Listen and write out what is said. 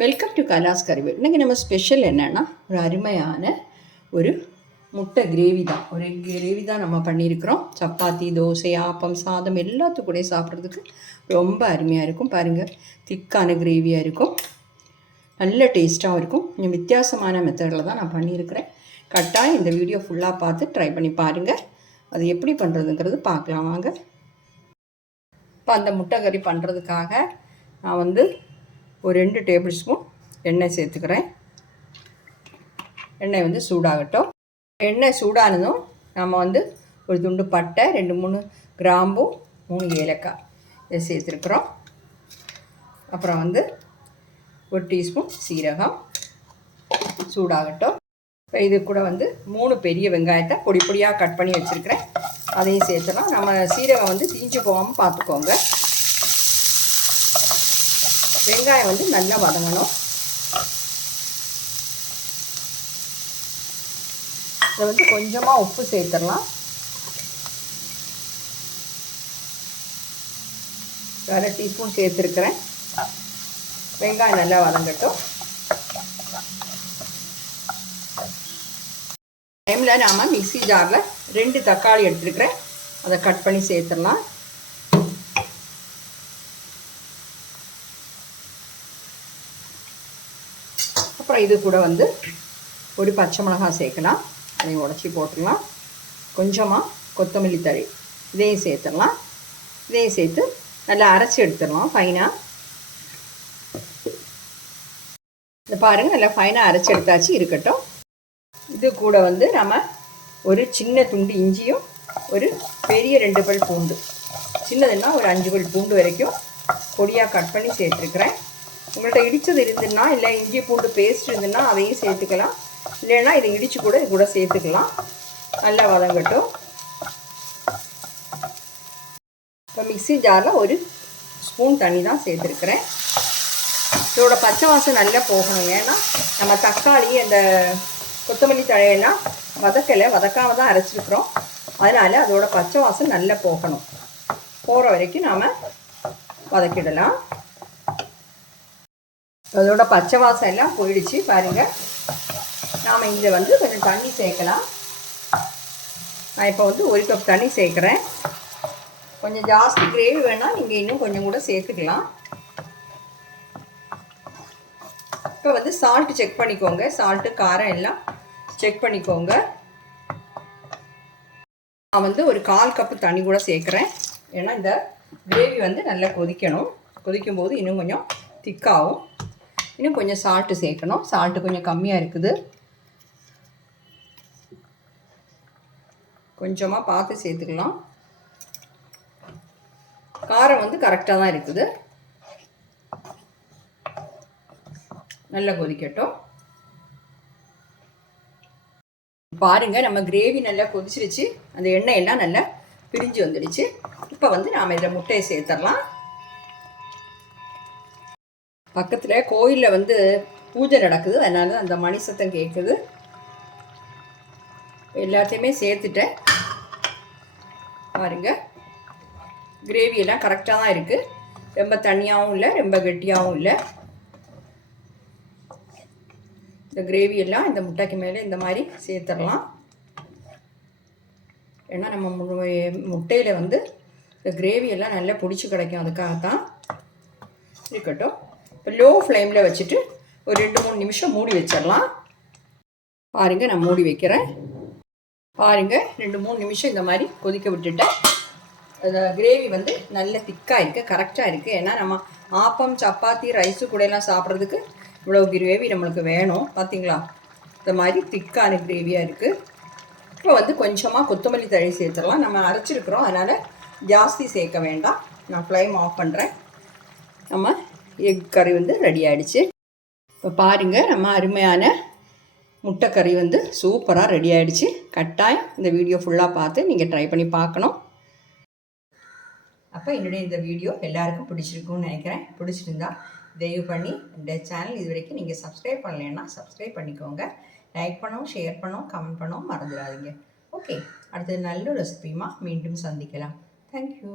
Welcome to கலாஸ் கறிவேல் இன்றைக்கி நம்ம special என்னென்னா ஒரு அருமையான ஒரு முட்டை கிரேவி தான். ஒரு கிரேவி தான் நம்ம பண்ணியிருக்கிறோம். சப்பாத்தி தோசை ஆப்பம் சாதம் எல்லாத்துக்கூடயும் சாப்பிட்றதுக்கு ரொம்ப அருமையாக இருக்கும். பாருங்கள் திக்கான கிரேவியாக இருக்கும். நல்ல டேஸ்ட்டாகவும் இருக்கும். கொஞ்சம் வித்தியாசமான மெத்தடில் தான் நான் பண்ணியிருக்கிறேன். கட்டாயம் இந்த வீடியோ ஃபுல்லாக பார்த்து ட்ரை பண்ணி பாருங்கள் அது எப்படி பண்ணுறதுங்கிறது பார்க்கலாம். வாங்க. இப்போ அந்த முட்டை கறி பண்ணுறதுக்காக நான் வந்து ஒரு ரெண்டு டேபிள் ஸ்பூன் எண்ணெய் சேர்த்துக்கிறேன். எண்ணெய் வந்து சூடாகட்டும். எண்ணெய் சூடானதும் நம்ம வந்து ஒரு துண்டு பட்டை ரெண்டு மூணு கிராம்பு மூணு ஏலக்காய் இதை சேர்த்துருக்குறோம். அப்புறம் வந்து ஒரு டீஸ்பூன் சீரகம். சூடாகட்டும். இப்போ இது கூட வந்து மூணு பெரிய வெங்காயத்தை பொடி பொடியாக கட் பண்ணி வச்சுருக்கிறேன். அதையும் சேர்த்துலாம் நம்ம சீரகம் வந்து தீஞ்சு போகாமல் பார்த்துக்கோங்க. வெங்காயம் வந்து நல்லா வதங்கணும். இதை வந்து கொஞ்சமாக உப்பு சேர்த்துடலாம். அரை டீஸ்பூன் சேர்த்துருக்குறேன். வெங்காயம் நல்லா வதங்கட்டும். டைமில் நாம் மிக்சி ஜாரில் ரெண்டு தக்காளி எடுத்துருக்குறேன். அதை கட் பண்ணி சேர்த்துடலாம். இது கூட வந்து ஒரு பச்சை மிளகாய் சேர்க்கலாம். அதையும் உடச்சி போட்டுடலாம். கொஞ்சமாக கொத்தமல்லி தழி. இதையும் சேர்த்துடலாம். இதையும் சேர்த்து நல்லா அரைச்சி எடுத்துடலாம். ஃபைனாக இந்த பாருங்கள் நல்லா ஃபைனாக அரைச்சி எடுத்தாச்சு இருக்கட்டும். இது கூட வந்து நம்ம ஒரு சின்ன துண்டு இஞ்சியும் ஒரு பெரிய ரெண்டு பல் பூண்டு. சின்னதுன்னா ஒரு அஞ்சு பல் பூண்டு வரைக்கும் பொடியாக கட் பண்ணி சேர்த்துருக்குறேன். உங்கள்கிட்ட இடித்தது இருந்துன்னா இல்லை இஞ்சி பூண்டு பேஸ்ட் இருந்துன்னா அதையும் சேர்த்துக்கலாம். இல்லைன்னா இதை இடித்து கூட இது கூட சேர்த்துக்கலாம். நல்லா வதங்கட்டும். இப்போ மிக்சி ஜாரில் ஒரு ஸ்பூன் தண்ணி தான் சேர்த்துருக்குறேன். இதோட பச்சை வாசம் நல்லா போகணும். ஏன்னா நம்ம தக்காளி அந்த கொத்தமல்லி தழையெல்லாம் வதக்கலை வதக்காம தான் அரைச்சிருக்கிறோம். அதனால் அதோட பச்சை வாசம் நல்லா போகணும். போகிற வரைக்கும் நாம் வதக்கிடலாம். அதோட பச்சை வாசம் எல்லாம் போயிடுச்சு பாருங்கள் நாம் இங்கே வந்து கொஞ்சம் தண்ணி சேர்க்கலாம். நான் இப்போ வந்து ஒரு கப் தண்ணி சேர்க்குறேன். கொஞ்சம் ஜாஸ்தி கிரேவி வேணால் நீங்கள் இன்னும் கொஞ்சம் கூட சேர்த்துக்கலாம். இப்போ வந்து சால்ட்டு செக் பண்ணிக்கோங்க. சால்ட்டு காரம் எல்லாம் செக் பண்ணிக்கோங்க. நான் வந்து ஒரு கால் கப்பு தண்ணி கூட சேர்க்குறேன். ஏன்னா இந்த கிரேவி வந்து நல்லா கொதிக்கணும். கொதிக்கும் போது இன்னும் கொஞ்சம் திக்காகும் இன்னும் கொஞ்சம் சால்ட்டு சேர்க்கணும். சால்ட்டு கொஞ்சம் கம்மியாக இருக்குது. கொஞ்சமாக பார்த்து சேர்த்துக்கலாம். காரம் வந்து கரெக்டாக தான் இருக்குது. நல்லா கொதிக்கட்டும். பாருங்க நம்ம கிரேவி நல்லா கொதிச்சிருச்சு. அந்த எண்ணெய் எல்லாம் நல்லா பிரிஞ்சு வந்துடுச்சு. இப்போ வந்து நாம் இதில் முட்டையை சேர்த்துடலாம். பக்கத்தில் கோயிலில் வந்து பூஜை நடக்குது. அதனால அந்த மணி சத்தம் கேட்குது எல்லாத்தையுமே சேர்த்துட்டேன். பாருங்க. கிரேவி எல்லாம் கரெக்டாக தான் இருக்குது ரொம்ப தண்ணியாகவும் இல்லை ரொம்ப கெட்டியாகவும் இல்லை. இந்த கிரேவி எல்லாம் இந்த முட்டைக்கு மேலே இந்த மாதிரி சேர்த்துடலாம். ஏன்னா நம்ம முட்டையில் வந்து இந்த கிரேவியெல்லாம் நல்லா பிடிச்சி கிடைக்கும். அதுக்காகத்தான். இருக்கட்டும். இப்போ லோ ஃப்ளேமில் வச்சுட்டு ஒரு ரெண்டு மூணு நிமிஷம் மூடி வச்சிடலாம். பாருங்கள் நான் மூடி வைக்கிறேன். பாருங்கள் ரெண்டு மூணு நிமிஷம் இந்த மாதிரி கொதிக்க விட்டுட்டேன் அந்த கிரேவி வந்து நல்ல திக்காக இருக்குது கரெக்டாக இருக்குது ஏன்னா நம்ம ஆப்பம் சப்பாத்தி ரைஸு கூட எல்லாம் சாப்பிட்றதுக்கு இவ்வளோ கிரேவி நம்மளுக்கு வேணும். பார்த்தீங்களா இந்த மாதிரி திக்கான கிரேவியாக இருக்குது இப்போ வந்து கொஞ்சமாக கொத்தமல்லி தழி சேர்த்துடலாம். நம்ம அரைச்சிருக்கிறோம். அதனால் ஜாஸ்தி சேர்க்க வேண்டாம். நான் ஃப்ளைம் ஆஃப் பண்ணுறேன் நம்ம எக் கறி வந்து ரெடி ஆகிடுச்சு இப்போ பாருங்கள் நம்ம அருமையான முட்டைக்கறி வந்து சூப்பராக ரெடி ஆகிடுச்சு கட்டாயம் இந்த வீடியோ ஃபுல்லாக பார்த்து நீங்கள் ட்ரை பண்ணி பார்க்கணும். அப்போ என்னுடைய இந்த வீடியோ எல்லாருக்கும் பிடிச்சிருக்கும்னு நினைக்கிறேன். பிடிச்சிருந்தா தயவு பண்ணி இந்த சேனல் இது வரைக்கும் நீங்கள் சப்ஸ்கிரைப் பண்ணலைன்னா சப்ஸ்கிரைப் பண்ணிக்கோங்க. லைக் பண்ணவும் ஷேர் பண்ணவும் கமெண்ட் பண்ணவும் மறந்துடாதீங்க. ஓகே அடுத்தது நல்ல ரெசிபியுமா மீண்டும் சந்திக்கலாம். தேங்க்யூ